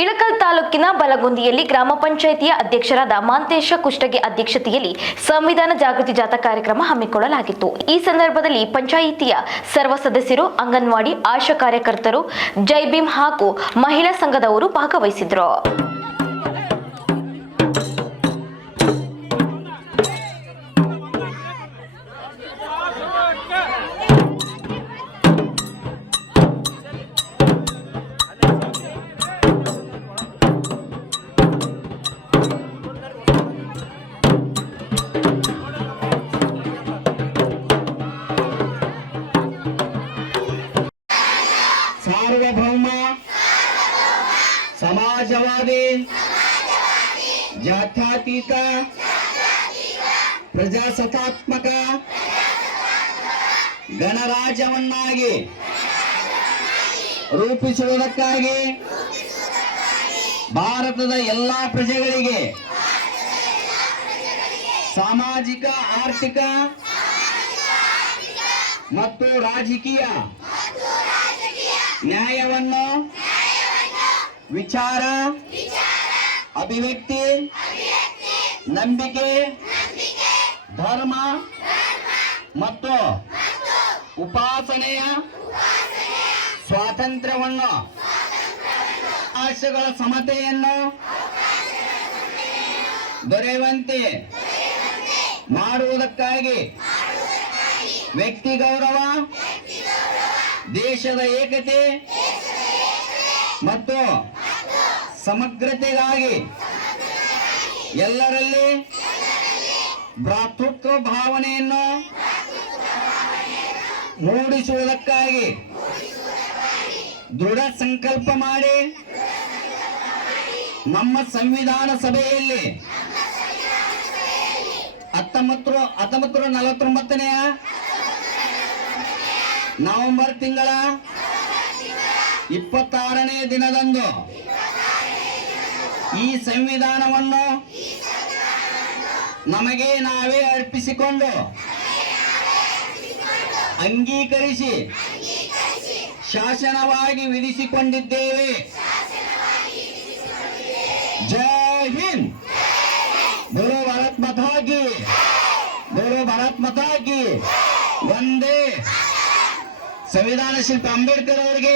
ಇಳಕಲ್ ತಾಲೂಕಿನ ಬಲಗುಂದಿಯಲ್ಲಿ ಗ್ರಾಮ ಪಂಚಾಯಿತಿಯ ಅಧ್ಯಕ್ಷರಾದ ಮಾಂತೇಶ ಕುಷ್ಟಗಿ ಅಧ್ಯಕ್ಷತೆಯಲ್ಲಿ ಸಂವಿಧಾನ ಜಾಗೃತಿ ಜಾಥಾ ಕಾರ್ಯಕ್ರಮ ಹಮ್ಮಿಕೊಳ್ಳಲಾಗಿತ್ತು. ಈ ಸಂದರ್ಭದಲ್ಲಿ ಪಂಚಾಯಿತಿಯ ಸರ್ವ ಸದಸ್ಯರು, ಅಂಗನವಾಡಿ ಆಶಾ ಕಾರ್ಯಕರ್ತರು, ಜೈ ಭೀಮ್ ಹಾಗೂ ಮಹಿಳಾ ಸಂಘದವರು ಭಾಗವಹಿಸಿದರು. ಸಾರ್ವಭೌಮ ಸಮಾಜವಾದಿ ಜಾತ್ಯತೀತ ಪ್ರಜಾಸತ್ತಾತ್ಮಕ ಗಣರಾಜ್ಯವನ್ನಾಗಿ ರೂಪಿಸುವುದಕ್ಕಾಗಿ ಭಾರತದ ಎಲ್ಲಾ ಪ್ರಜೆಗಳಿಗೆ ಸಾಮಾಜಿಕ, ಆರ್ಥಿಕ ಮತ್ತು ರಾಜಕೀಯ ನ್ಯಾಯವನ್ನು ವಿಚಾರ, ಅಭಿವ್ಯಕ್ತಿ, ನಂಬಿಕೆ, ಧರ್ಮ ಮತ್ತು ಉಪಾಸನೆಯ ಸ್ವಾತಂತ್ರ್ಯವನ್ನು, ಅವಕಾಶಗಳ ಸಮತೆಯನ್ನು ದೊರೆಯುವಂತೆ ಮಾಡುವುದಕ್ಕಾಗಿ ವ್ಯಕ್ತಿ ಗೌರವ, ದೇಶದ ಏಕತೆ ಮತ್ತು ಸಮಗ್ರತೆಗಾಗಿ ಎಲ್ಲರಲ್ಲಿ ಭ್ರಾತೃತ್ವ ಭಾವನೆಯನ್ನು ಮೂಡಿಸುವುದಕ್ಕಾಗಿ ದೃಢ ಸಂಕಲ್ಪ ಮಾಡಿ ನಮ್ಮ ಸಂವಿಧಾನ ಸಭೆಯಲ್ಲಿ 1949ನೇ ನವೆಂಬರ್ ತಿಂಗಳ 26ನೇ ದಿನದಂದು ಈ ಸಂವಿಧಾನವನ್ನು ನಮಗೆ ನಾವೇ ಅರ್ಪಿಸಿಕೊಂಡು ಅಂಗೀಕರಿಸಿ ಶಾಸನವಾಗಿ ವಿಧಿಸಿಕೊಂಡಿದ್ದೇವೆ. ಜೈ ಹಿಂದ್, ಬೋಲೋ ಭಾರತ್ ಮಾತಾ ಕಿ, ಬೋಲೋ ಭಾರತ್ ಮಾತಾ ಕಿ, ವಂದೇ. ಸಂವಿಧಾನ ಶಿಲ್ಪಿ ಅಂಬೇಡ್ಕರ್ ಅವರಿಗೆ